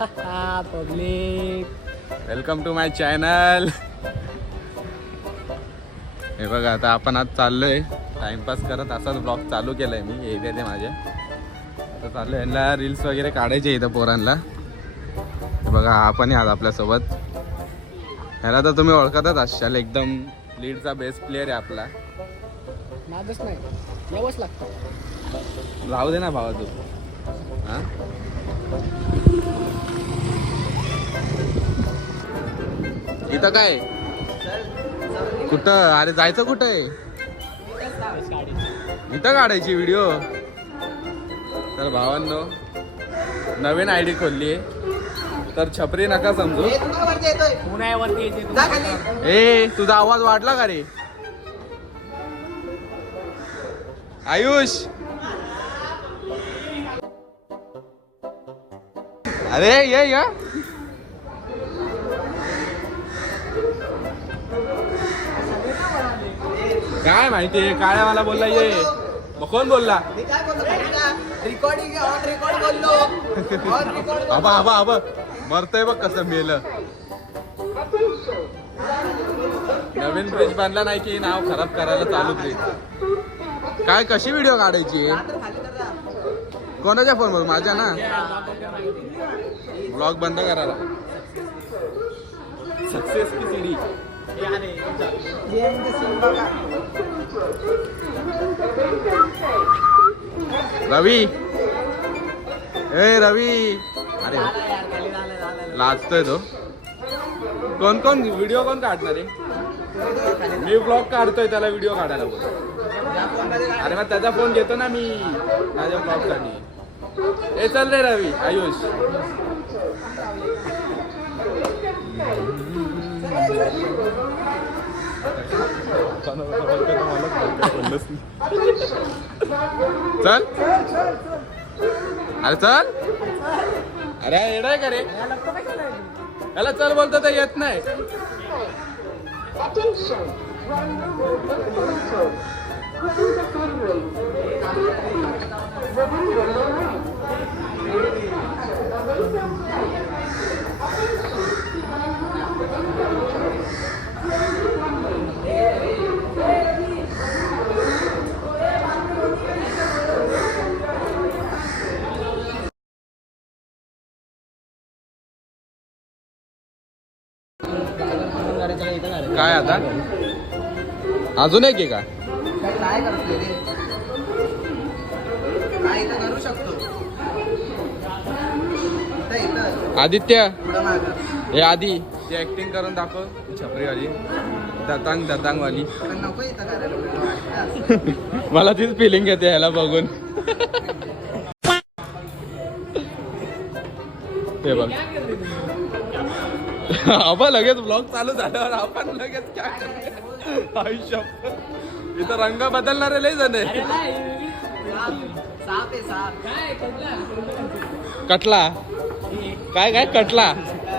Public welcome to my channel. हे बघा आता आपण आज चाललोय टाइमपास करत असाच ब्लॉग चालू केलाय मी एरियात माझ्या. आता चाललोय यांना रील्स वगैरे काढायचे इथं पोरांना. हे बघा हा पण आज आपल्यासोबत. ह्याला तर तुम्ही ओळखतच असाल, एकदम लीडचा बेस्ट प्लेअर आहे आपला. नादच नाही यावंच लागतं. राहू दे ना भावा तू. हा इथं काय कुठं? अरे जायचं कुठं आहे? इथं काढायची व्हिडिओ. तर भावांनो नवीन आयडी खोलली आहे, तर छपरी नका समजू. ए तुझा आवाज वाढला का रे आयुष? अरे ये या काय माहितीये काळ्या मला बोलला ये. मग कोण बोलला? आबा आबा आबा मरतय बघ कसं मेलं. नवीन ब्रिज बांधला नाही की नाव खराब करायला चालू ब्रिज. काय कशी व्हिडिओ काढायची? कोणाच्या फोनवर? माझ्या ना. ब्लॉग बंद करायला. सक्सेस की सीडी. रवी ए रवी. अरे लाजतोय तो. कोण कोण व्हिडिओ कोण काढणार आहे? मी ब्लॉग काढतोय त्याला व्हिडिओ काढायला बोल. अरे मग त्याचा फोन घेतो ना मी माझ्या ब्लॉग साठी. ए चल रे रवी. आयुष चल. अरे चल. अरे येडाय का रे? याला चल बोलतो तर येत नाही. काय आता अजून एक आहे का? काय करतोय रे? काय इथं करू शकतो? आदित्य हे आधी ती ऍक्टिंग करून दाखव छपरीवाली दतांग दतांग वाली. नको इथं करायला. मला तीच फिलिंग येते ह्याला बघून. ते बघ आबा लगेच ब्लॉग चालू झाल्यावर आपण लगेच काय करणार? आयुष्य इथं रंग बदलणारे लय जण आहे. कटला काय काय कटला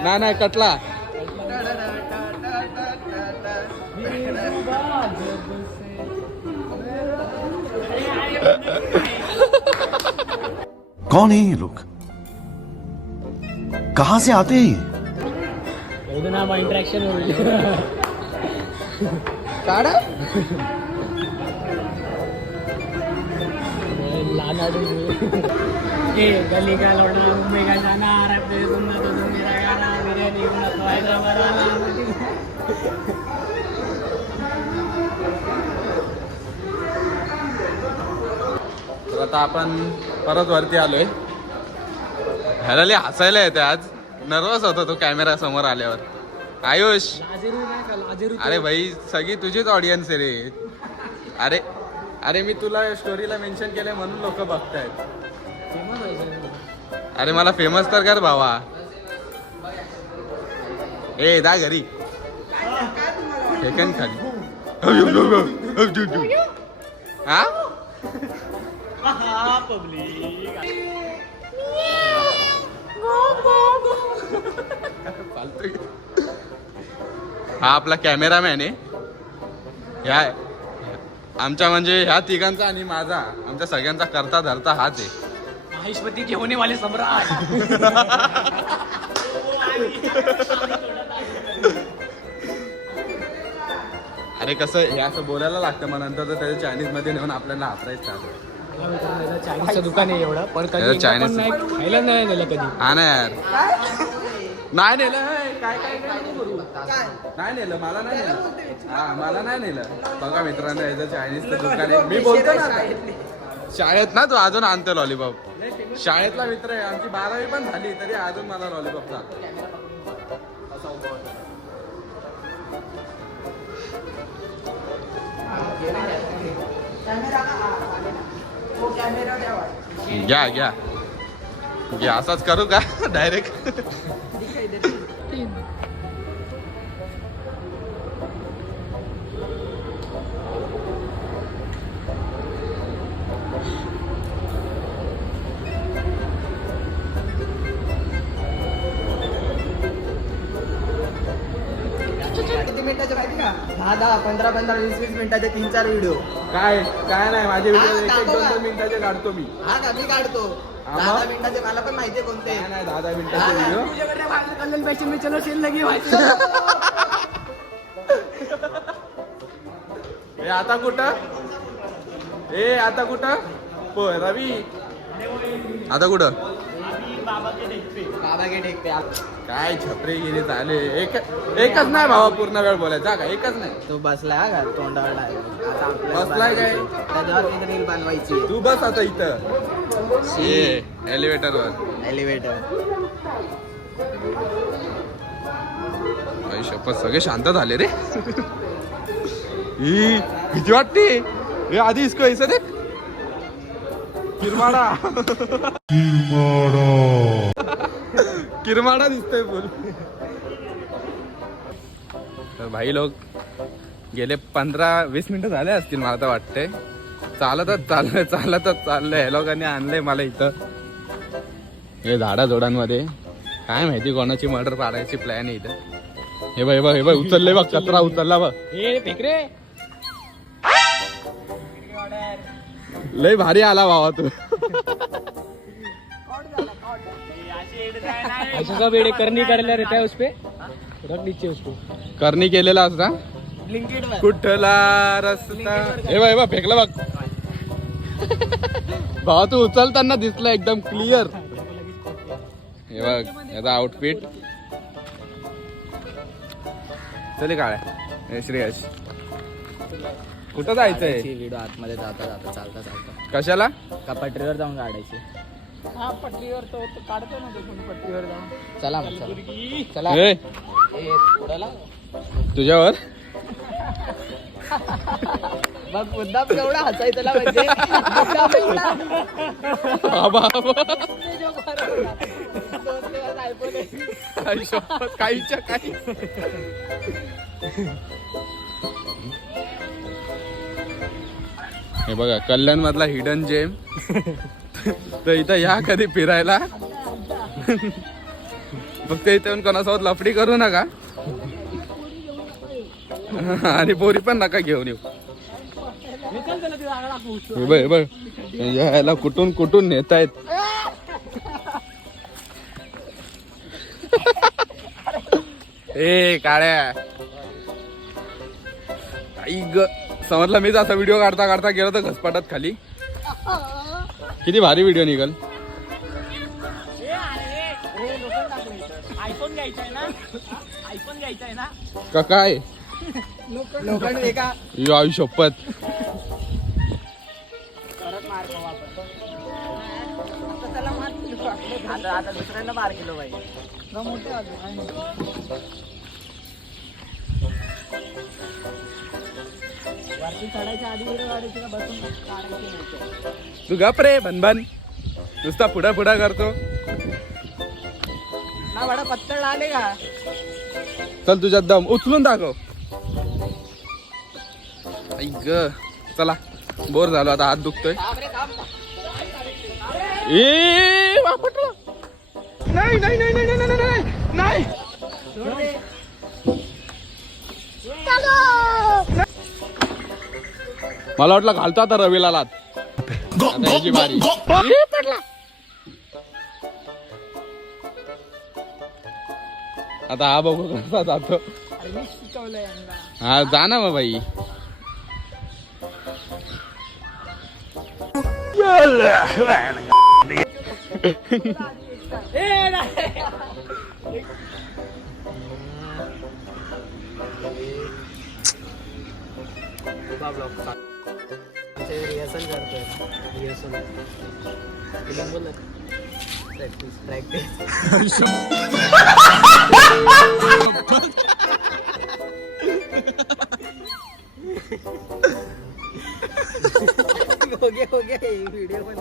ना नाही कटला. कौन है ये लोग? कहां से आते हैं? इंटरेक्शन होईल. काढ गली का लौटा मुंबई का जाना मेरा गाना बिर्यानी हैदराबाद आना. तर आता आपण परत वरती आलोय. ह्याला लय हसायला येते आज. नर्वस होतो तो कॅमेरा समोर आल्यावर. आयुष अरे भाई सगळी तुझीच ऑडियन्स आहे रे. अरे अरे मी तुला स्टोरीला मेन्शन केलंय म्हणून लोक बघतायत. अरे मला फेमस तर कर भावा. ए दा घरी फेकन खाली. हा हा आपला कॅमेरामॅन आहे. ह्या आमच्या म्हणजे ह्या तिघांचा आणि माझा आमच्या सगळ्यांचा करता धरता हाच आहे. महेशपती के होने वाले सम्राट. अरे कसं हे असं बोलायला लागतं मग नंतर तर त्याच्या चायनीज मध्ये नेऊन आपल्याला हातरायचं. चायनीजचं दुकान आहे एवढं पण कधी त्याचं एकदा पण चायनीज- नाही खायला नाही नेलं कधी. हा ना यार नाही नेलं हे, काय काय काय नको करू. नाही नेलं मला नाही नेलं. हा मला नाही नेलं. बघा मित्रांनो याचं चायनीजचं दुकान आहे. मी बोलतो ना आता. शाळेत ना तू अजून आणतो लॉलीपॉप. शाळेतला मित्र आहे आमची 12वी पण झाली तरी अजून मला लॉलीपॉप चालतो. घ्या घ्या घ्या असाच करू का डायरेक्ट. किती मिनिटाचे माहिती का? 10, 15, 20 मिनिटाचे 3-4 व्हिडिओ. काय काय नाही माझे व्हिडिओ हा, एक काढतो का? 2 मिनिटाचे काढतो मी. हा का मी काढतो. हा, 10 मिनिटाचे मला पण माहितीये कोणते. काय नाही 10 मिनिटाचे व्हिडिओ. तुझ्याकडे भांडण कल्याण पैसे मी चलो सेल लगी व्हायचं. ए आता कुठं ए आता कुठं होय रवी आता कुठं बाबा गेट एक काय छत्रीगिरी चाले एकच नाही भावा पूर्ण वेळ बोलायचा का एकच नाही. तो बसलाय हा का तोंडावर direct. आता आपल्याला बसलाय काय? बनवायची. त्याच्यावर एक रील बनवायची. तू बस आता इथं एलिव्हेटर वर. एलिव्हेटर. काही शपथ सगळे शांत झाले रे. ही भीती वाटते. हे आधी इसको ऐसा देख किरमाडा किरमाडा दिसतोय बोल. तर भाई लोक गेले 15-20 मिनिटं झाले असतील मला तर वाटतंय. चालतच चाललंय हे लोकांनी आणलंय मला इथं हे झाडाझोडांमध्ये. काय माहिती कोणाची मर्डर पाडायची प्लॅन आहे इथं. हे बाय उचलले बघ कचरा उचलला बघ. हे फेक रे. लय भारी आला भावा तू. ऐसा सब एडे करनी करायला रहता है उसपे रख नीचे उसको. करणी केलेला असता ब्लिंकिट वर. कुठला रस्ता हे बघ फेकला बघ. भावा तू उचलताना दिसला एकदम क्लिअर. हे बघ याचा आउटफिट चले काय श्रेयश कुठं जायचंय व्हिडिओ आतमध्ये जाता चालता कशाला कपाटरीवर जाऊन काढायची. हा पटरीवर तो काढतो ना तो पटरीवर जाऊन. चला मग चला. ए, ए, पुढं लाव. तुझ्यावर मग मुद्दाम एवढा हसायचं ना म्हणजे मुद्दाम एवढा. बाबा दोन दिवस iPhone आहे. काहीच्या काही. हे बघा कल्याण मधला हिडन जेम. तर इथं या कधी फिरायला. फक्त इथे येऊन कोणासोबत लफडी करू नका आणि पोरी पण नका घेऊन येऊ. हे बघ यायला कुठून कुठून नेतायत. ए काळ्या आई ग समजला मीच असा व्हिडिओ काढता काढता गेलो तर घसपाटात खाली. किती भारी व्हिडिओ निघल. आयफोन घ्यायचा आहे ना. आयफोन घ्यायचा आहे ना. का काय लोकांनी एका यो आई शपथ. परत मार खाऊ आपण. आता त्याला मार केलं. आता दुसऱ्यांदा मार केलो बाई. मोठे वरती चढायच्या आधी व्हिडिओ काढायची का बसून काढायची नाही. तू गप रे बनबन नुसता पुढा पुढा करतो. ना बडा पत्तळ आले का. चल तुझ्यात दम उचलून दाखव. आई ग चला बोर झालो आता हात दुखतोय. ए वापरला. नाही नाही नाही नाही नाही नाही नाही. मला वाटलं घालतो आता रवीला लात. आता याची बारी. ए, पडला आता हा बघू कसा जातो. अरे मी शिकवलंय यांना. हा जा ना मग बाई. रिहर्सल करतोय. Rehearsal practice practice. हो गया व्हिडिओ पण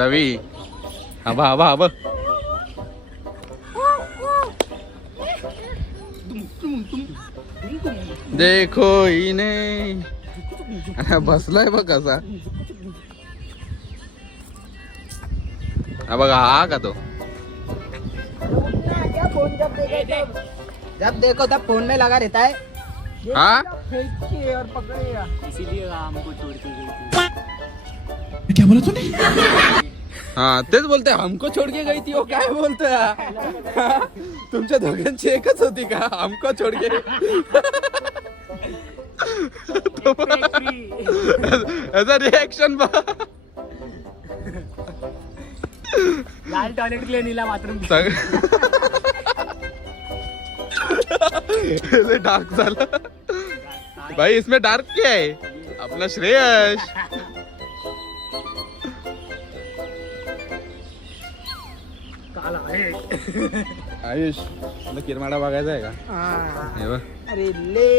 रवी आबा आबा आबा. देखो इने बसलाय बघ कसा. हा बघा हा का तो. जब देखो तब फोन में लगा रहता है. हा और पकड़ेगा इसीलिए हमको छोड़ के गई थी. क्या बोला तूने? हा तेच बोलते हमको छोड के गई थी. हो काय बोलतोय हा? तुमच्या दोघांची एकच होती का हमको छोड के. याचा रिएक्शन बघ. लाल टॉयलेट के लिए नीला बाथरूम. डार्क झालं भाई. इसमें डार्क क्या है? अपना श्रेयस. काला आहे. आयुष तुला किरमाडा बघायचा आहे का? हे बघ. अरे ले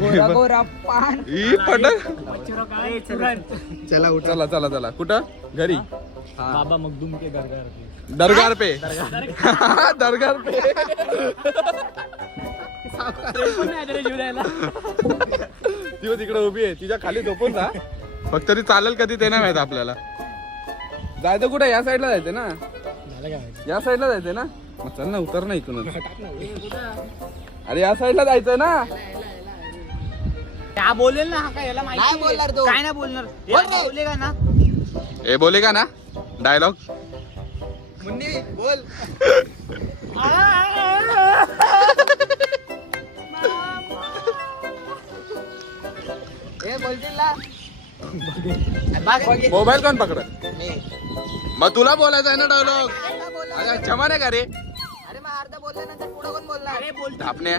गोरा गोरा पान. ई पटक. बच्चों का है, तुरंत. चला उठ. चला चला चला. कुठं? घरी. बाबा मखदूम के घर घर दरगार पे. दरगार पे. जीव द्यायला. ती तिकडे उभी आहे. तिच्या खाली झोपून जा. फक्त ती चालेल कधी ते नाही माहित आपल्याला. जायचं कुठे? या साईडला जायचं ना. या साईडला जायचंय ना. मग चल ना उतर ना इकडून. अरे या साईडला जायचंय ना. क्या बोलेल ना. हा काय याला माहिती नाही बोलणार तो. काय नाही बोलणार. बोल रे. बोलेगा ना. ए बोलेगा ना डायलॉग. मुन्नी बोल. हे बोलतील ना. मोबाईल कोण पकडत? मी. मग तुला बोलायचं आहे ना डायलॉग. अर्धा बोलला. अरे क्षमा नाही का रे. अरे मग अर्धा बोलल्यानंतर पुढे कोण बोलणार? अरे बोल. धापण्या.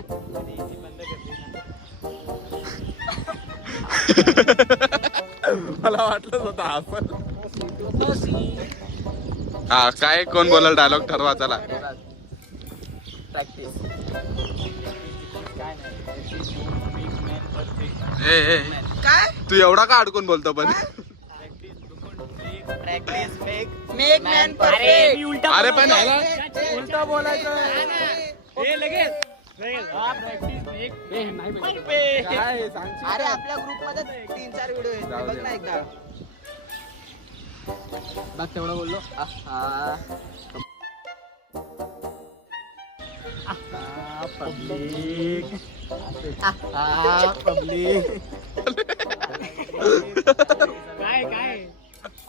मला वाटलं होतं आपण. हा काय कोण बोलाल डायलॉग ठरवा. चला प्रॅक्टिस. ए ए काय? तू एवढा का अडकून बोलतो पण. प्रॅक्टिस मेक मॅन अरे मी उलटा अरे पण बोलायचं. ह्याला उलटा बोलायचं. हे लगेच प्रॅक्टिस एक नाही काय सांगशील अरे का? आपल्या ग्रुप मध्ये 3-4 व्हिडिओ आहेत. जाऊ बघ दे. ना एकदा. बघ तेवढं बोललो. Public public. काय काय.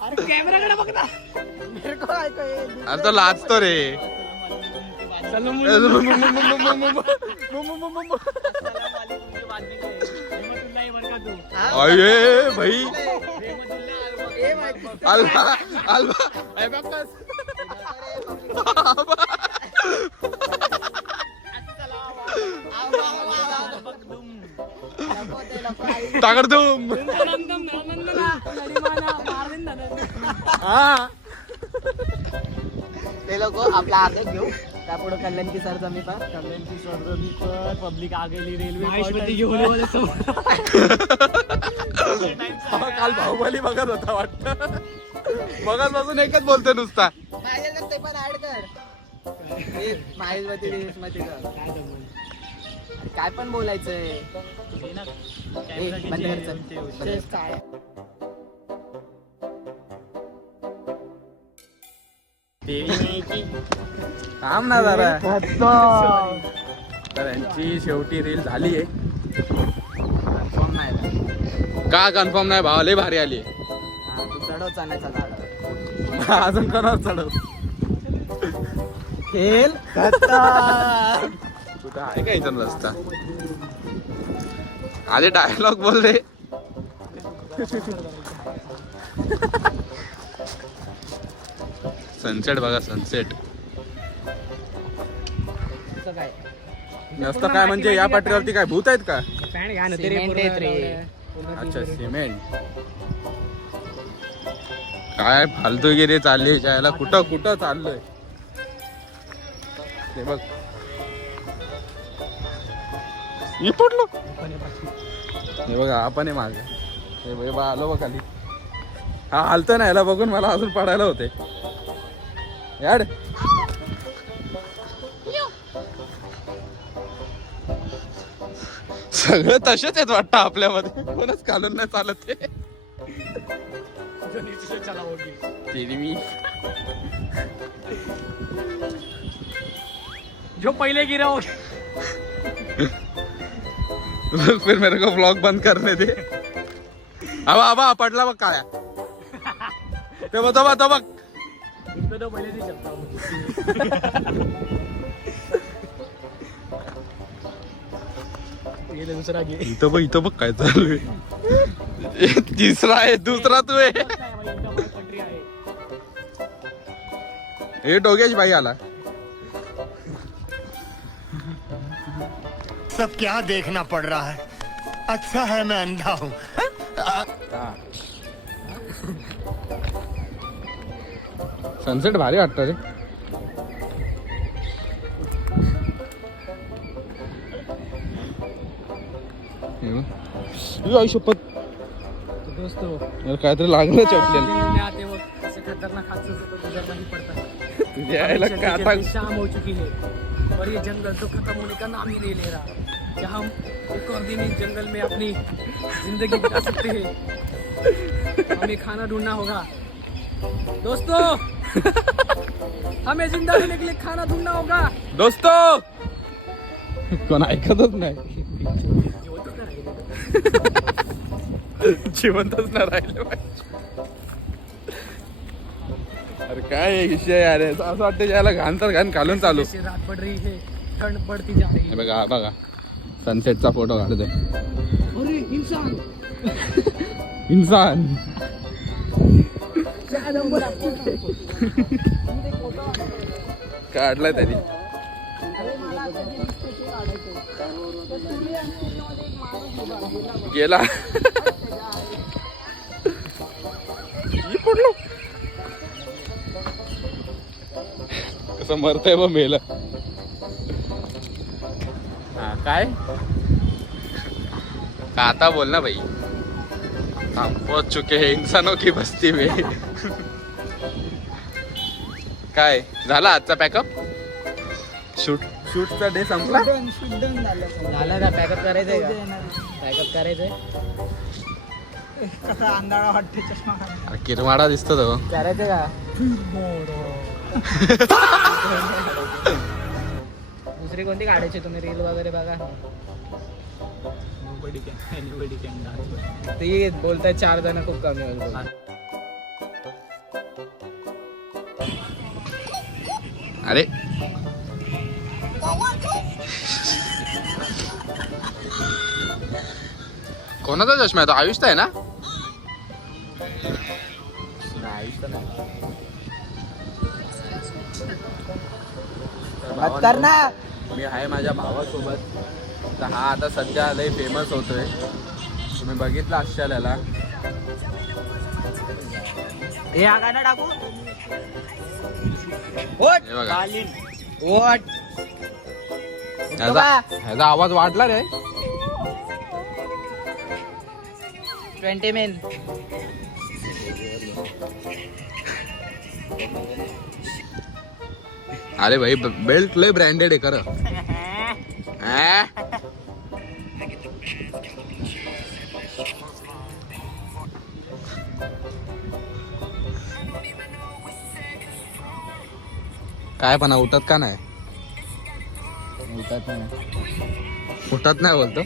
अरे कॅमेराकडे बघ ना. मेरे को ऐकू येईल. अरे तो लाजतो रे. चलो अये भाई. हे माहिती. अल्वा अल्वा. ए बाप्पास. ताकडतूम. हा ते लोक आपला आगे घेऊ. त्यापुढे कल्याण की सर जमी पा. कल्याणची सरदमी पर पब्लिक आ गेली. रेल्वे घेऊन काल बाहुबली बघत होता वाटत. बघत बसून एकच बोलतोय नुसता. माझ्या ते पण ऍड कर. माहिती रेस मध्ये कर. काय पण बोलायचंय. बंद कर चल. थांब ना जरा. तर यांची शेवटी रील झाली आहे. कन्फर्म नाही. का कन्फर्म नाही भावा? लय भारी आली. तू चढव चण्याचा झाड. अजून कोणावर चढव. खेळ खतम. कुठं आहे का इथं रस्ता? आधी डायलॉग बोल रे. सनसेट बघा, सनसेट. काय नसतं काय म्हणजे या पाठीवरती काय भूत आहेत का? सिमेंट आहेत रे. अच्छा, सिमेंट. काय फालतूगिरी चालली जायला. कुठं कुठं चाललोय ते बघ. मी पडलो. हे बघा आपण आहे मागे. हे बघ बा आलो बघ खाली. हा हालतो ना, याला बघून मला अजून पडायला होते याड. सगळं तसेच आहेत वाटतं आपल्यामध्ये. कोणच काढून नाही चालत ते. तेरी मी जो पहले गिरा हो. फिर मेरे को ब्लॉग बंद करने दे. आबा आबा पडला बघ काळ्या. ते बघ तो बघ. तो पहले से चलता हूँ. ये दूसरा गे. इथं बघ काय चालू आहे. तिसरा आहे, दुसरा तू आहे. हे डोगेश भाई आला. सब क्या देखना पड़ रहा है? अच्छा है मैं अंधा हूँ. सनसेट भारी वाटत रे. आई शपथ. दोस्तों यार काहीतरी लागलंच आपल्याला. जंगल में आते वक्त ऐसे खतरनाक हादसों से तो गुजरना ही पड़ता है. तुझ्या यायला काटा. शाम हो चुकी है और ये जंगल तो खत्म होने का नाम ही नहीं ले रहा. क्या हम एक और दिन इस जंगल में अपनी जिंदगी बिता सकते हैं? हमें खाना ढूंढना होगा दोस्तों. हमें जिंदा रहने के लिए खाना ढूंढना होगा दोस्तो. कोण ऐकतच नाही. जिवंतच नाही राहिले पाहिजे. अरे काय विषय यार. असं वाटतं याला घाण तर घाण घालून चालू. जैसे रात पड़ रही है, ठंड बढ़ती जा रही है. बघा हा बघा सनसेटचा फोटो काढतोय. अरे इंसान इंसान. काढलाय त्यांनी. गेला. पडलो. कसं मरतय बघ मेला. हा काय आता बोल ना भाई. हम पहुंच चुके हैं इंसानों की बस्ती में. काय झाला आजचा पॅकअप? शूटचा डे संपला. झालं का? पॅकअप करायचंय का? पॅकअप करायचंय. कसा अंधारा वाटते चष्मा अरे किरमाडा दिसतो तो. करायचंय का? दुसरी कोणती काढायची तुम्ही? रील वगैरे बघा. ते बोलताय 4 जण खूप कमी होईल. अरे कोणाचा चष्मा आहे तो? आयुषचा आहे ना? कर ना. मी आहे माझ्या भावासोबत. तर हा आता सध्या लय फेमस होतोय. तुम्ही बघितलं असाल याला. हे हा गाणं टाकू. हे बघा. वॉट ह्याचा आवाज वाढला रे. 20 मेन. अरे भाई बेल्ट लय ब्रँडेड आहे खरं. काय पण उठत का नाही? उठत नाही बोलतो.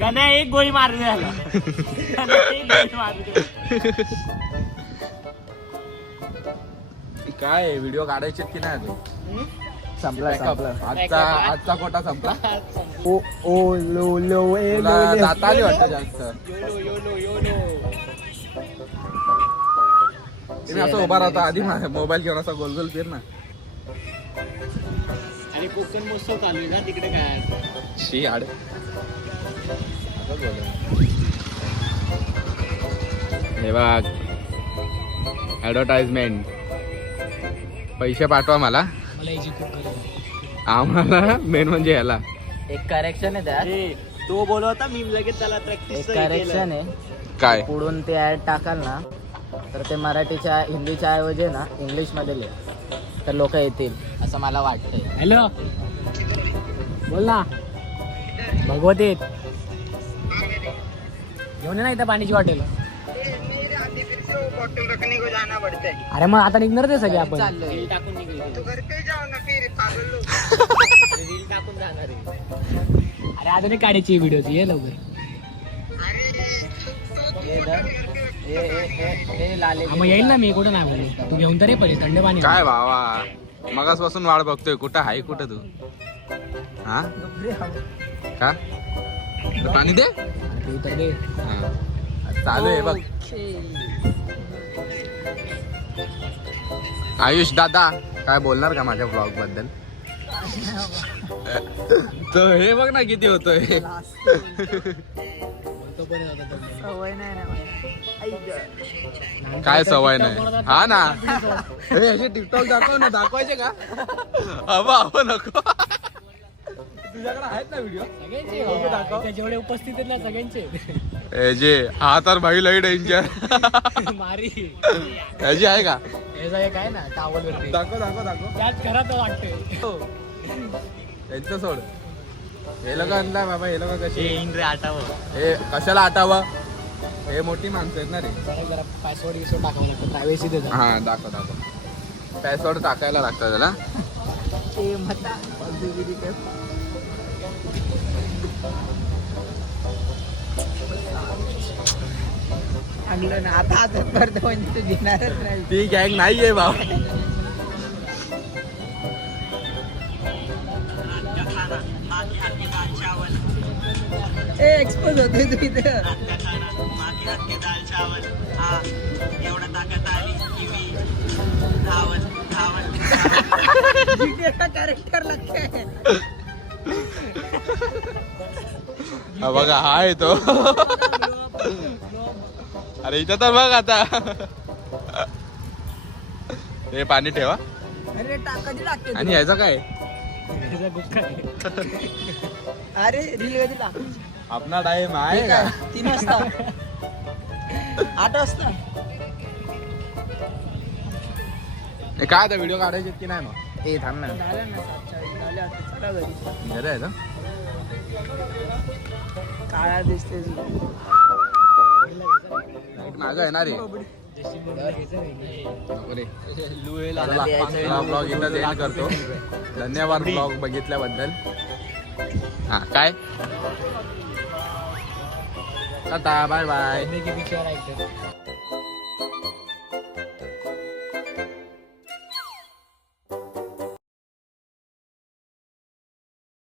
गाना एक गोळी मारून झाला. काय व्हिडिओ काढायचे की नाही अजून? संपला आजचा कोटा संपला. ओ लो लो ए तुला जाता आली वाटतं जास्त. तुम्ही असं उभा राहता आधी मोबाईल घेऊन असा गोल गोल फिर ना. आणि कोकण महोत्सव चालू आहे ना तिकडे काय शी आड हे बघ ऍडव्हर्टाइजमेंट. पैसे पाठवा मला. मला याची खूप गरज आहे. आम्हाला मेन म्हणजे याला एक करेक्शन आहे त्यात. तो बोलवता मी लगेच त्याला प्रॅक्टिस एक करेक्शन आहे. काय पुढून ते ऍड टाकाल ना तर ते मराठीच्या हिंदीच्या ऐवजी ना इंग्लिश मध्ये लिह तर लोक येतील असं मला वाटतंय. हॅलो बोल ना भगवते घेऊन ये ना इथं पाण्याची बॉटल. अरे मग आता निघणार ते सगळे आपण चाललोय. टाकून निघू अरे अजून एक काढायची व्हिडिओची ये लवकर. लाले मग येईल ना मी कुठं नाही बोलू तू घेऊन तर ये पहिले थंड पाणी. काय भावा मगासपासून वाट बघतोय कुठं आहे कुठं तू. हा का पाणी दे. तू तर दे. हा. चालू आहे बघ. आयुष दादा काय बोलणार का माझ्या ब्लॉग बद्दल? तो हे बघ ना किती होतोय. तो पण होता तो. सवय नाही ना काय सवय नाही. हा ना हे असे टिकटॉक दाखव ना. दाखवायचे का? हवा हवं नको. तुझ्याकडे आहेत ना व्हिडिओ? सगळ्यांचे इथे जेवढे उपस्थित आहेत ना सगळ्यांचे जे हा तर भाई लई डेंजर. मारी याची आहे का? याचा एक आहे ना टावल वरती दाखव दाखव दाखव. त्याच घरात वाटतंय. यांचं सोड. हे लोक आणला बाबा. हे लोक कशी रे आटावं हे कशाला आटावं. हे मोठी माणसं आहेत ना रे. जरा पासवर्ड गिसवर्ड टाकावं लागतं प्रायव्हसी देतात. हा दाखव दाखव. पासवर्ड टाकायला लागतं त्याला. आणलं ना आता असंच करतो म्हणजे तू घेणारच नाही. ती गँग नाहीये भाऊ. एक्सपोज होतोय तू इथं. कॅरेक्टर लागतंय. हा बघा हा आहे तो. अरे इथं तर बघ आता. हे पाणी ठेवा. अरे टाकायची लागते. आणि यायचं काय? याचा गुटखा आहे. अरे रील कधी टाक. आपला टाइम आहे का? 3 वाजता 8 वाजता. हे काय आता व्हिडिओ काढायचे की नाही मग? ए थांब ना. झालं ना 7:40 झाले आता चला घरी. घरी आहे ना? काळा दिसते. मागं येणार आहे. ब्लॉग इथं एंड करतो. धन्यवाद ब्लॉग बघितल्याबद्दल. हा काय टाटा बाय बाय. जिंदगी पिक्चर ऐकतो